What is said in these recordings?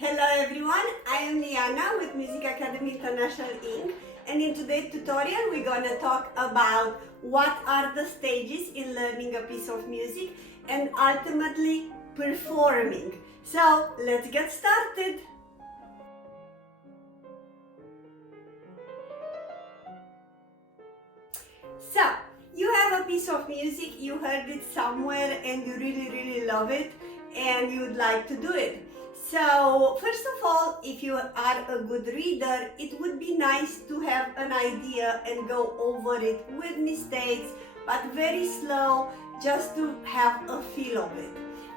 Hello everyone, I am Liana with Music Academy International Inc. And in today's tutorial we're going to talk about what are the stages in learning a piece of music and ultimately performing. So let's get started. So you have a piece of music, you heard it somewhere and you really love it and you would like to do it. So first of all, if you are a good reader, it would be nice to have an idea and go over it with mistakes, but very slow, just to have a feel of it.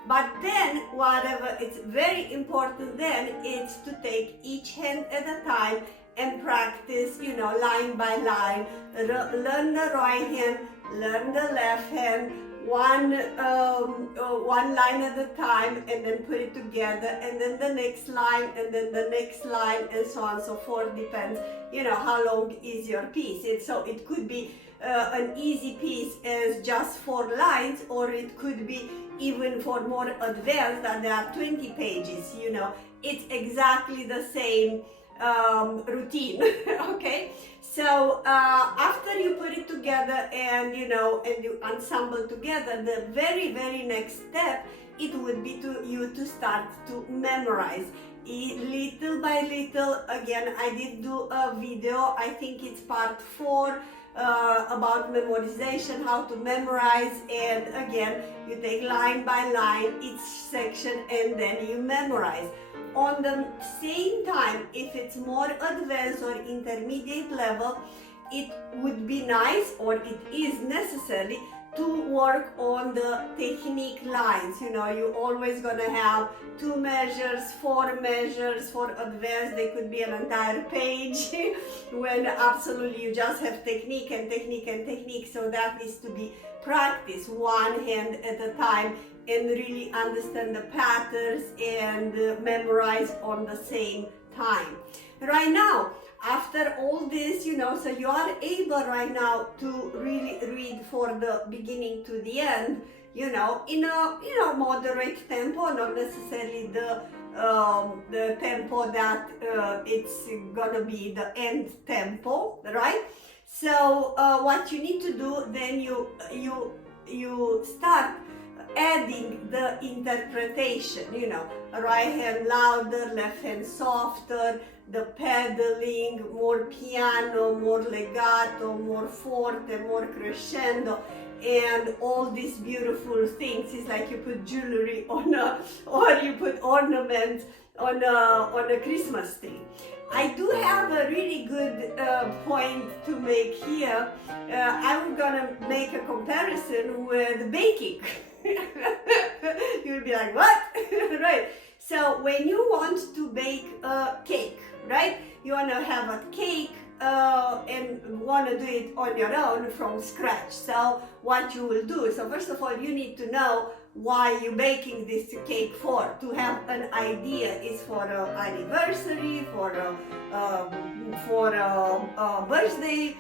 But then, whatever, it's very important then, it's to take each hand at a time and practice, line by line. Learn the right hand, learn the left hand, one line at a time, and then put it together, and then the next line, and then the next line, and so on and so forth. Depends, how long is your piece. So it could be an easy piece as just 4 lines, or it could be even for more advanced that there are 20 pages. It's exactly the same routine. Okay, so after you put it together and and you ensemble together, the very next step, it would be to start to memorize little by little. Again, I did do a video, I think it's part 4, about memorization, how to memorize, and again you take line by line each section and then you memorize. On the same time, if it's more advanced or intermediate level, it would be nice, or it is necessary, to work on the technique lines. You're always gonna have 2 measures, 4 measures. For advanced, they could be an entire page when absolutely you just have technique and technique and technique. So that needs to be practiced one hand at a time and really understand the patterns and memorize on the same time. Right now, after all this, so you are able right now to really read for the beginning to the end, in a moderate tempo, not necessarily the tempo that it's gonna be the end tempo, right? So what you need to do, then you start adding the interpretation, right hand louder, left hand softer, the pedaling, more piano, more legato, more forte, more crescendo, and all these beautiful things. It's like you put jewelry on or you put ornaments on a Christmas tree. I do have a really good point to make here. I'm gonna make a comparison with baking. You'll be like, what? Right. So when you want to bake a cake, right? You want to have a cake and want to do it on your own from scratch. So what you will do, so first of all, you need to know why you're baking this cake for. To have an idea, is for an anniversary, for a birthday,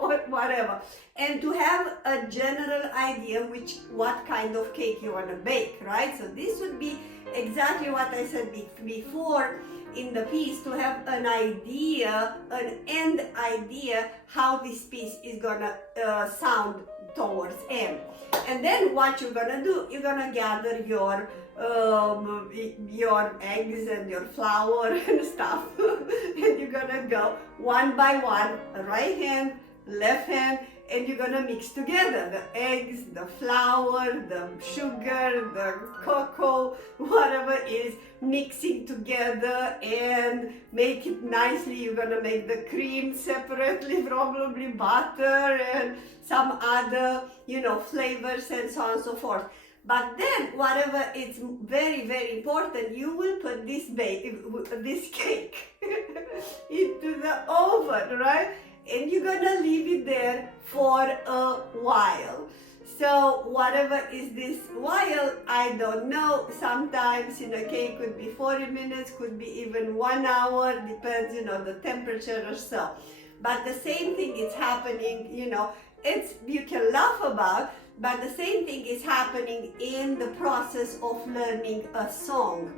or whatever. And to have a general idea what kind of cake you want to bake, right? So this would be exactly what I said before in the piece, to have an idea, an end idea, how this piece is gonna sound towards end. And then what you're gonna do, you're gonna gather your eggs and your flour and stuff, and you're gonna go one by one, right hand, left hand, and you're gonna mix together the eggs, the flour, the sugar, the cocoa, whatever is, mixing together and make it nicely. You're gonna make the cream separately, probably butter and some other, flavors and so on and so forth. But then, whatever, it's very important, you will put this cake into the oven, right? And you're gonna leave it there for a while. So whatever is this while, I don't know. Sometimes cake could be 40 minutes, could be even 1 hour, depends, the temperature or so. But the same thing is happening, you can laugh about, But the same thing is happening in the process of learning a song.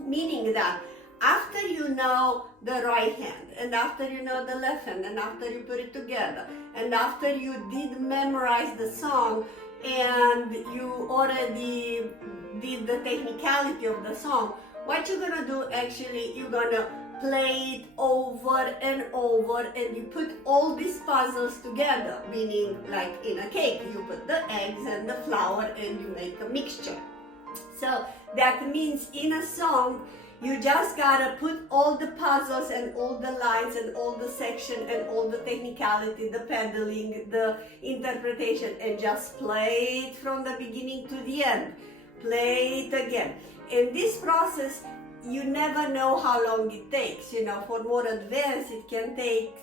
Meaning that after you know the right hand, and after you know the left hand, and after you put it together, and after you did memorize the song, and you already did the technicality of the song, what you're gonna do actually, you're gonna play it over and over, and you put all these puzzles together, meaning like in a cake, you put the eggs and the flour and you make a mixture. So that means in a song, you just gotta put all the puzzles and all the lines and all the section and all the technicality, the pedaling, the interpretation, and just play it from the beginning to the end. Play it again. In this process, you never know how long it takes. You know, for more advanced, it can take,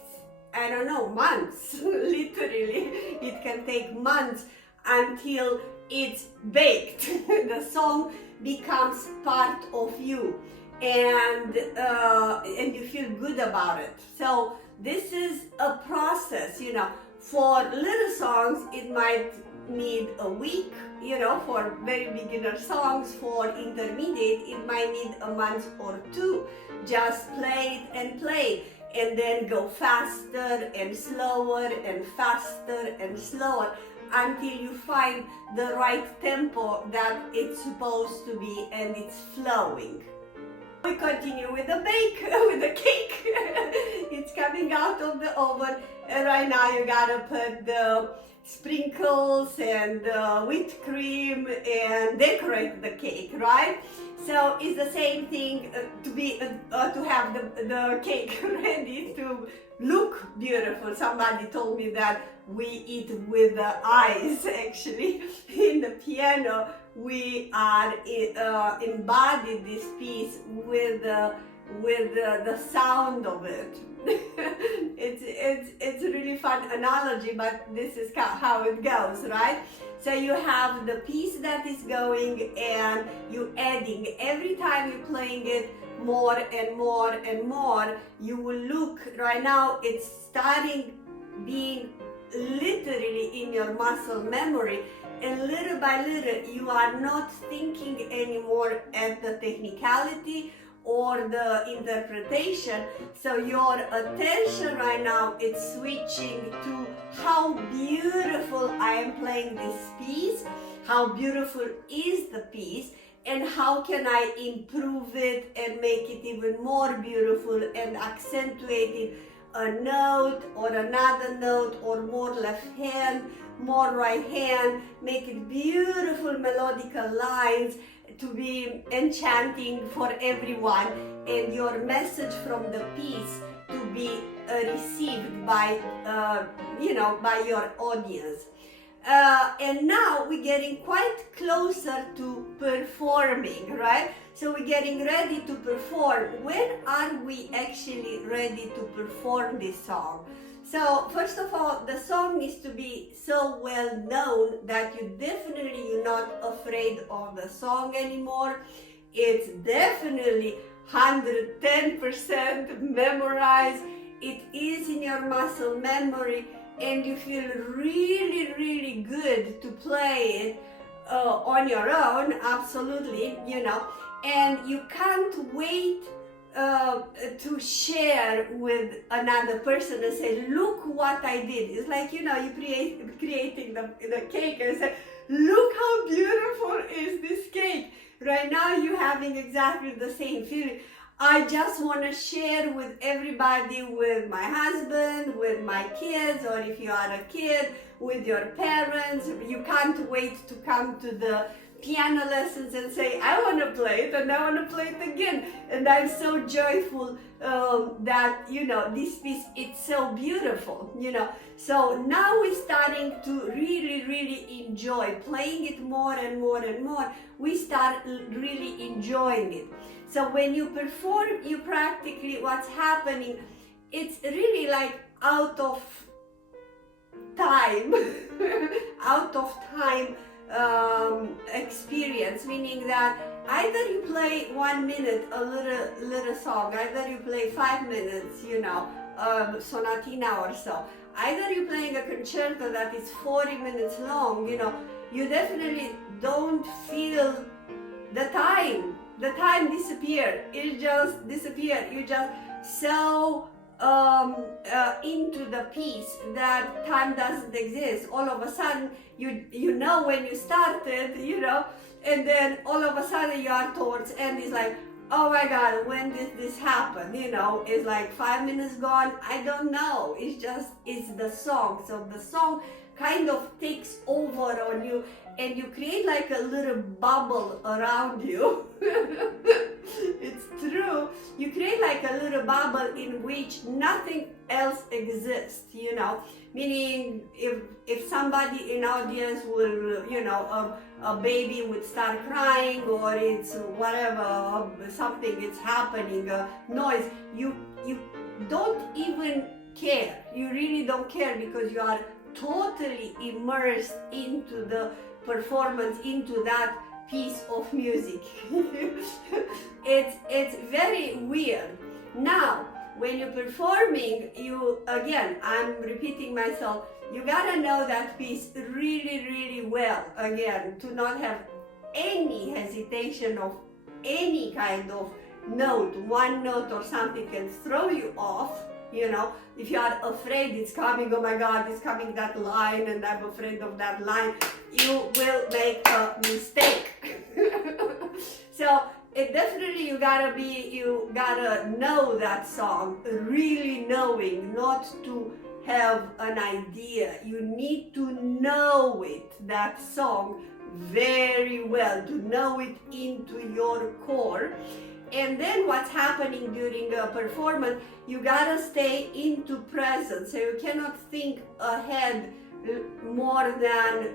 I don't know, months. Literally, it can take months until it's baked. The song becomes part of you, and you feel good about it. So this is a process. You know, for little songs, it might need a week. You know, for very beginner songs. For intermediate, it might need a month or two. Just play it and play, and then go faster and slower and faster and slower until you find the right tempo that it's supposed to be and it's flowing. We continue with the bake, with the cake. It's coming out of the oven, and right now you gotta put the sprinkles and whipped cream and decorate the cake, right? So it's the same thing to have the cake ready to look beautiful. Somebody told me that we eat with the eyes. Actually, in the piano, we are embodied this piece with the sound of it. It's a really fun analogy, but this is how it goes, right? So you have the piece that is going, and you adding every time you're playing it more and more and more. You will look right now. It's starting being literally in your muscle memory, and little by little you are not thinking anymore at the technicality or the interpretation. So your attention right now is switching to how beautiful I am playing this piece, how beautiful is the piece, and how can I improve it and make it even more beautiful and accentuate it a note or another note, or more left hand, more right hand, make it beautiful melodical lines to be enchanting for everyone, and your message from the piece to be received by by your audience. And now we're getting quite closer to performing, right? So we're getting ready to perform. When are we actually ready to perform this song? So first of all, the song needs to be so well known that you're not afraid of the song anymore. It's definitely 110% memorized. It is in your muscle memory, and you feel really, really good to play it on your own, absolutely, and you can't wait to share with another person and say, look what I did. It's like, you creating the cake and say, look how beautiful is this cake. Right now you're having exactly the same feeling. I just want to share with everybody, with my husband, with my kids, or if you are a kid, with your parents. You can't wait to come to the piano lessons and say, I want to play it and I want to play it again. And I'm so joyful that, this piece, it's so beautiful, So now we're starting to really, really enjoy playing it more and more and more. We start really enjoying it. So when you perform, you practically, what's happening, it's really like out of time, experience, meaning that either you play 1 minute a little song, either you play 5 minutes, sonatina or so, either you're playing a concerto that is 40 minutes long, you definitely don't feel the time. the time disappeared. It just disappeared. You just so into the piece that time doesn't exist. All of a sudden, you know when you started, and then all of a sudden you are towards end. It's like, oh my God, when did this happen? It's like 5 minutes gone. I don't know. It's the song. So the song kind of takes over on you, and you create like a little bubble around you. It's true. You create like a little bubble in which nothing else exists, meaning if somebody in audience will, a baby would start crying, or it's whatever, something is happening, a noise, you don't even care. You really don't care, because you are totally immersed into the performance, into that piece of music. It's very weird. Now, when you're performing, again, I'm repeating myself, you gotta know that piece really, really well, again, to not have any hesitation of any kind of note. One note or something can throw you off. If you are afraid it's coming, oh my God, it's coming that line, and I'm afraid of that line, you will make a mistake. So it definitely, you gotta know that song, really knowing, not to have an idea. You need to know it, that song, very well, to know it into your core. And then what's happening during a performance, you gotta stay into present. So you cannot think ahead more than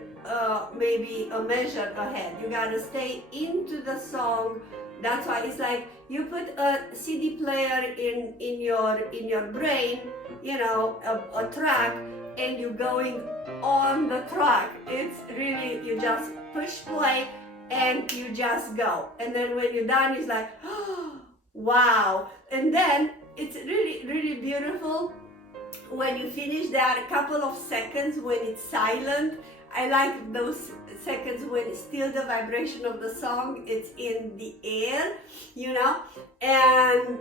maybe a measure ahead. You gotta stay into the song. That's why it's like you put a CD player in your brain, a track, and you're going on the track. It's really, you just push play and you just go. And then when you're done, it's like, oh, wow. And then it's really, really beautiful when you finish that, a couple of seconds when it's silent. I like those seconds when it's still the vibration of the song, it's in the air, and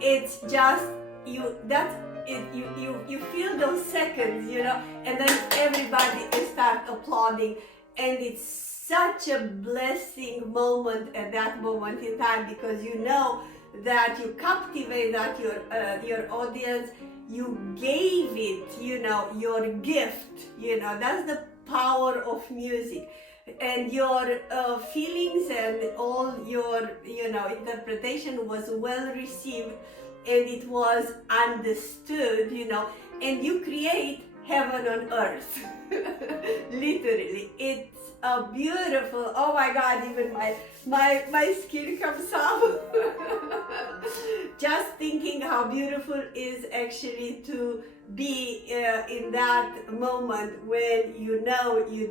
it's just, you feel those seconds, and then everybody start applauding, and it's such a blessing moment at that moment in time, because you know that you captivate that your audience, you gave it, your gift, that's the power of music, and your feelings and all your interpretation was well received, and it was understood, and you create heaven on earth. Literally, it's a beautiful, oh my God, even my skin comes up. Just thinking how beautiful it is actually to be in that moment when you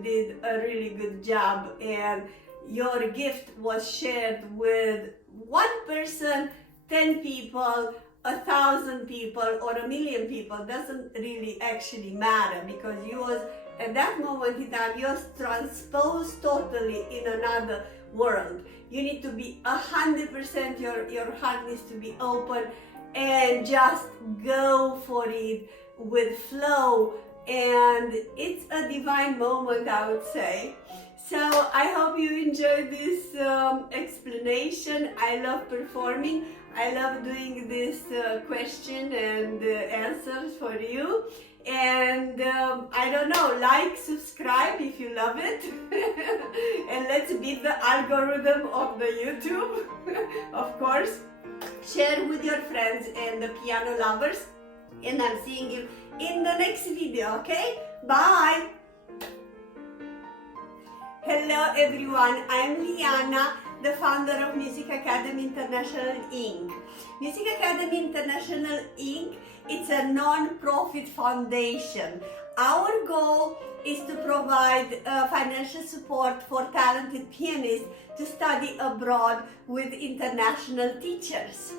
did a really good job, and your gift was shared with one person, 10 people, 1,000 people, or 1,000,000 people. Doesn't really actually matter, because you was at that moment in time, you're transposed totally in another world. You need to be 100%, your heart needs to be open, and just go for it with flow, and it's a divine moment, I would say. So I hope you enjoyed this explanation. I love performing. I love doing this question and answers for you. And I don't know, like, subscribe if you love it. And let's beat the algorithm of the YouTube. Of course, share with your friends and the piano lovers. And I'm seeing you in the next video, okay? Bye! Hello everyone, I'm Liana, the founder of Music Academy International Inc. Music Academy International Inc. It's a non-profit foundation. Our goal is to provide financial support for talented pianists to study abroad with international teachers.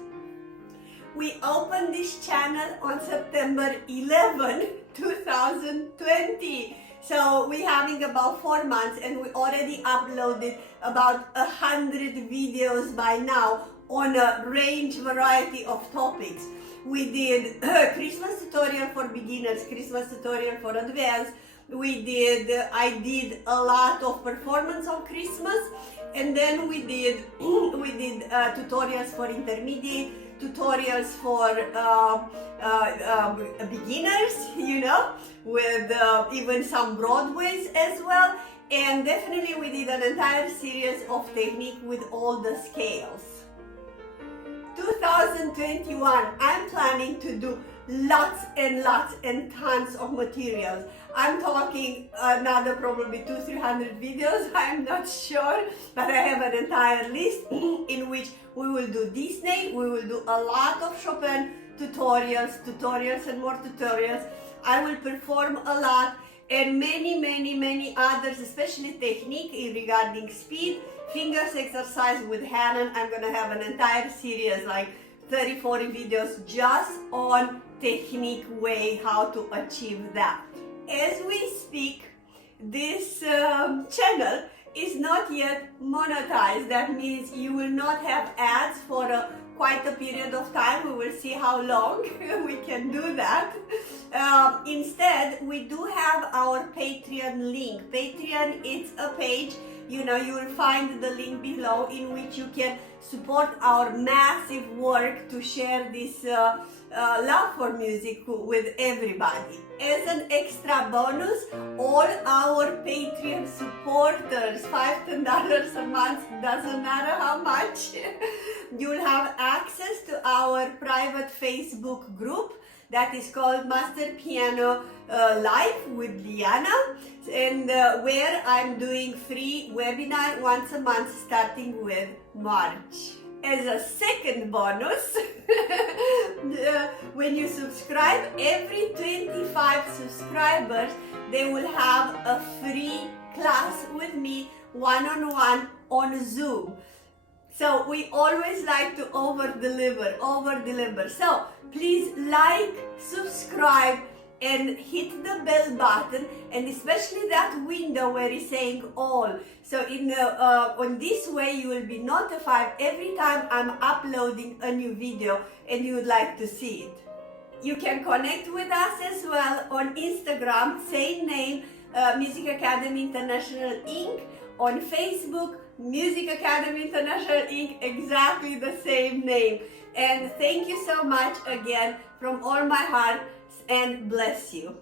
We opened this channel on September 11, 2020. So we're having about 4 months and we already uploaded about 100 videos by now on a range variety of topics. We did Christmas tutorial for beginners, Christmas tutorial for advanced. I did a lot of performance on Christmas, and then we did tutorials for intermediate, tutorials for beginners, you know, with even some Broadways as well. And definitely we did an entire series of technique with all the scales. 2021, I'm planning to do lots and lots and tons of materials. I'm talking another probably 200-300 videos, I'm not sure, but I have an entire list in which we will do Disney, we will do a lot of Chopin tutorials and more tutorials. I will perform a lot, and many others, especially technique regarding speed, fingers exercise with Hanon. I'm gonna have an entire series, like 30-40 videos just on technique way, how to achieve that. As we speak, this channel is not yet monetized. That means you will not have ads for quite a period of time. We will see how long we can do that. Instead, we do have our Patreon link. Patreon, it's a page, you know, you will find the link below in which you can support our massive work to share this love for music with everybody. As an extra bonus, all our Patreon supporters, $5-10 a month, doesn't matter how much, you'll have access to our private Facebook group that is called Master Piano Live with Liana, and where I'm doing free webinar once a month starting with March. As a second bonus, when you subscribe, every 25 subscribers, they will have a free class with me one-on-one on Zoom. So we always like to over-deliver. So please like, subscribe, and hit the bell button, and especially that window where it's saying all. So on this way you will be notified every time I'm uploading a new video and you would like to see it. You can connect with us as well on Instagram, same name, Music Academy International Inc. On Facebook, Music Academy International Inc., exactly the same name. And thank you so much again from all my heart, and bless you.